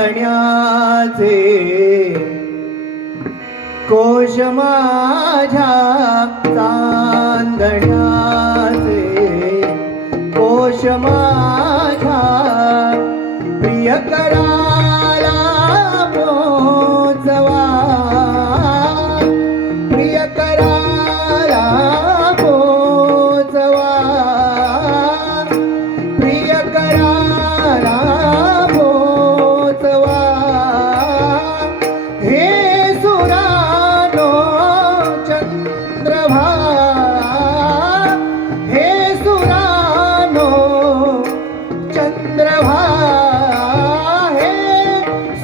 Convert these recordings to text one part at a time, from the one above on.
चांदण्याचे कोश माझ्या चांदण्याचे कोश माझ्या प्रियकराला पोचवा प्रियकराला पोचवा प्रियकराला पोचवा हे सुरानो चंद्रभा हे सुरानो चंद्रभा हे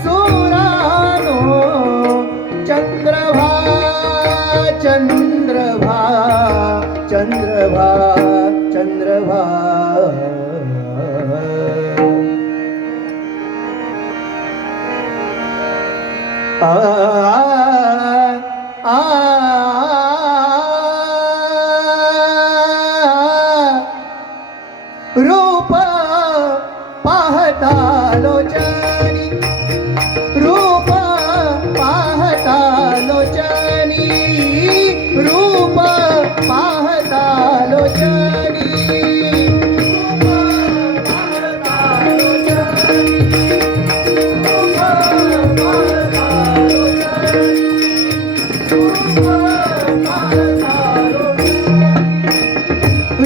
सुरानो चंद्रभा चंद्रभा चंद्रभा चंद्रभा आ आ रूप पाहता लोचनी रूप पाहता लोचनी रूप पाहता लोचनी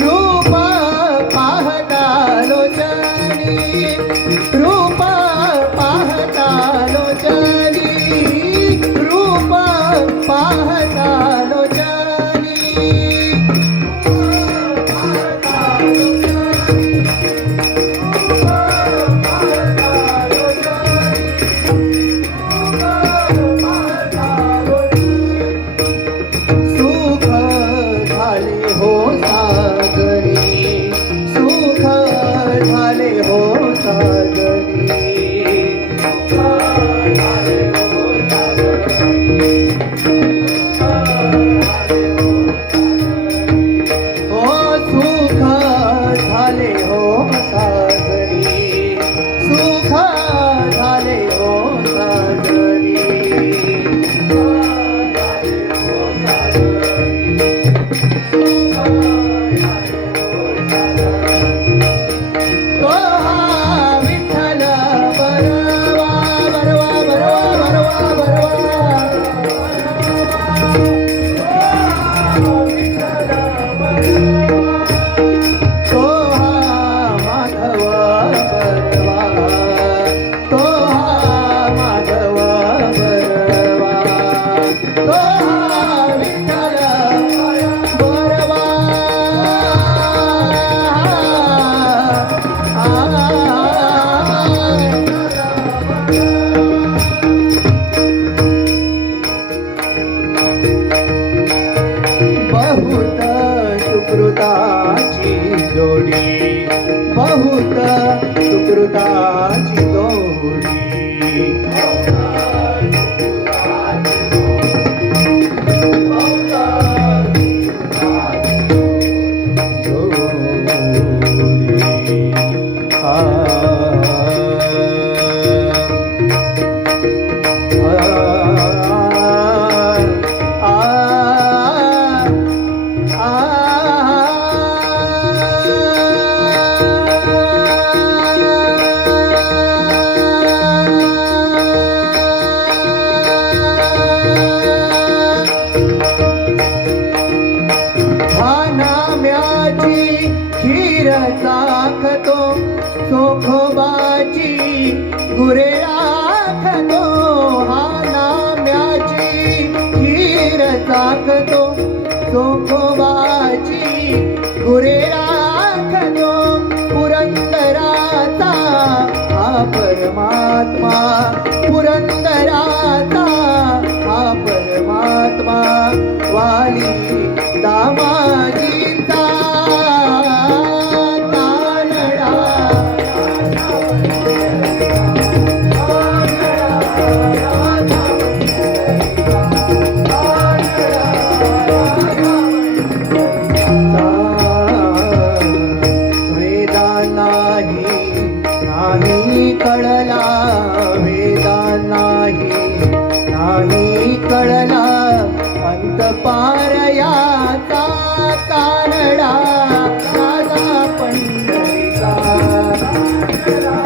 रूप पाहता लोचनी रूप पाहता लोचनी रूप पाहता लोचनी सुख झाले हो सागरी सुख झाले हो सागरी हो सुख झाले हो सागरी सुख झाले हो सागरी तो हा विठ्ठल बरवा बरवा बरवा बरवा तो हा माधव बरवा तो हा माधव बरवा तो हा विठ्ठल बरवा बहुत सुकृताची जोडी बहुत सुकृताची जोडी खीर चाखतो चोखोबाची गुरे राखतो हा नाम्याची खीर चाखतो चोखोबाची गुरे राखतो पुरंदराचा हा परमात्मा पुरंदराचा हा परमात्मा वाली दामाजीचा तानडा नाही कळला वेदा नाही कळला अंत पार याचा कानडा राजा पंढरीचा कानडा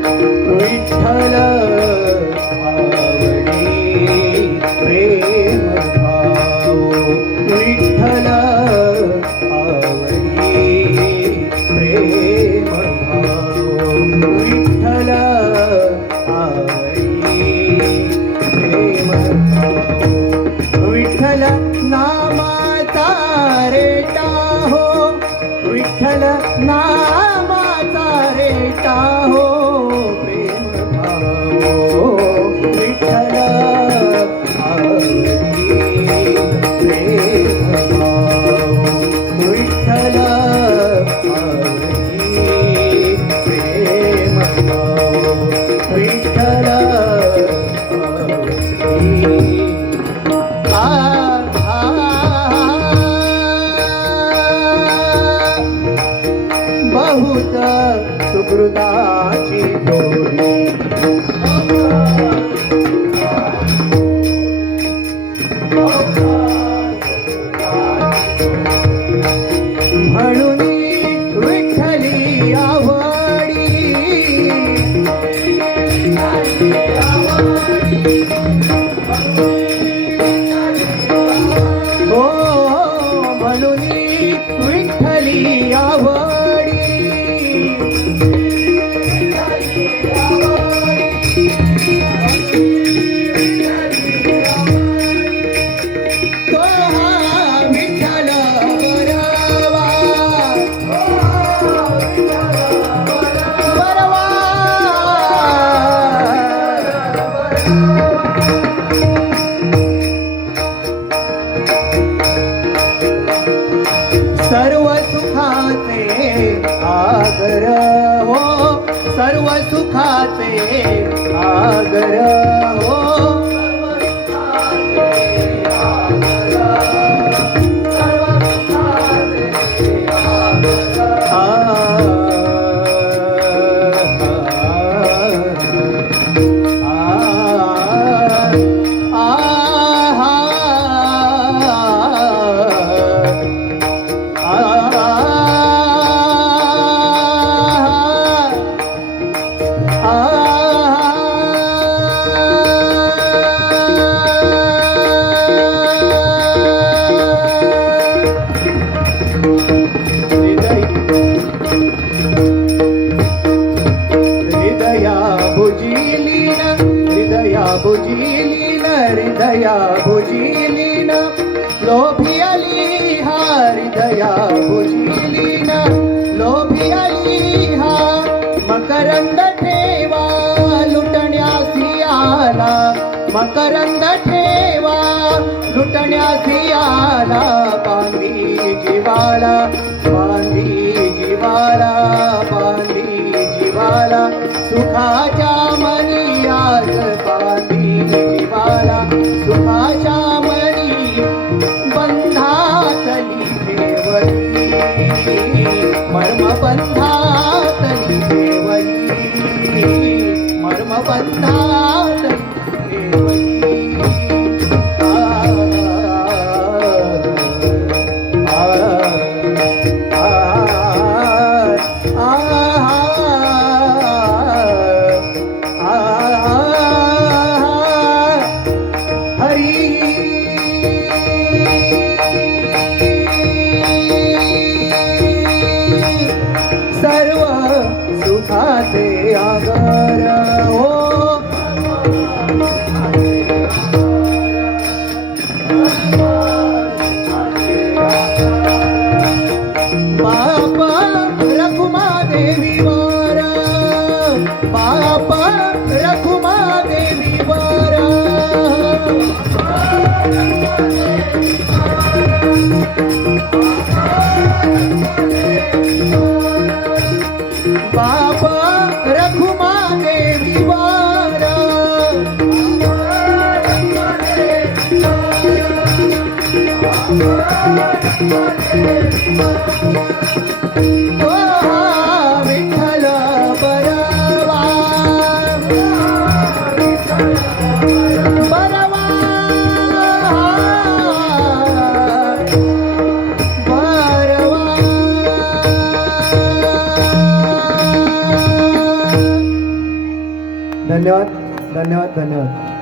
विठ्ठल आवडी प्रेम भाव विठ्ठल आवडी प्रेम भाव विठ्ठल आवडी प्रेम भाव विठ्ठल नामाचा रेटा हो विठ्ठल नामाचा रेटा हो विठ्ठल आवडी प्रेम भाव विठ्ठल आवडी प्रेम भाव विठ्ठल बहुत सुकृताची जोडी म्हणून विठ्ठली आवडी हो म्हणून विठ्ठली आवडी तो हा विठ्ठल बरवा बरवा सर्व सुखाचे आगर हो सर्व सुखाचे आगर हो हृदया भुजिलीन लोभियली हा हृदया भुजिलीन लोभियली हा मकरंद ठेवा लुटण्यासी आला मकरंद ठेवा लुटण्यासी आला बांधी जीवाला बांधी जीवाला बांधी जीवाला सुखाच्या मनी आज बांधी जीवाला सुखाच्या मनी बंधातली ठेवली मर्म बंधातली ठेवली मर्म बंधातली ठेवली सर्व सुखाचे आगर हो ओ विठ्ठल बरवा बरवा बरवा. धन्यवाद धन्यवाद धन्यवाद.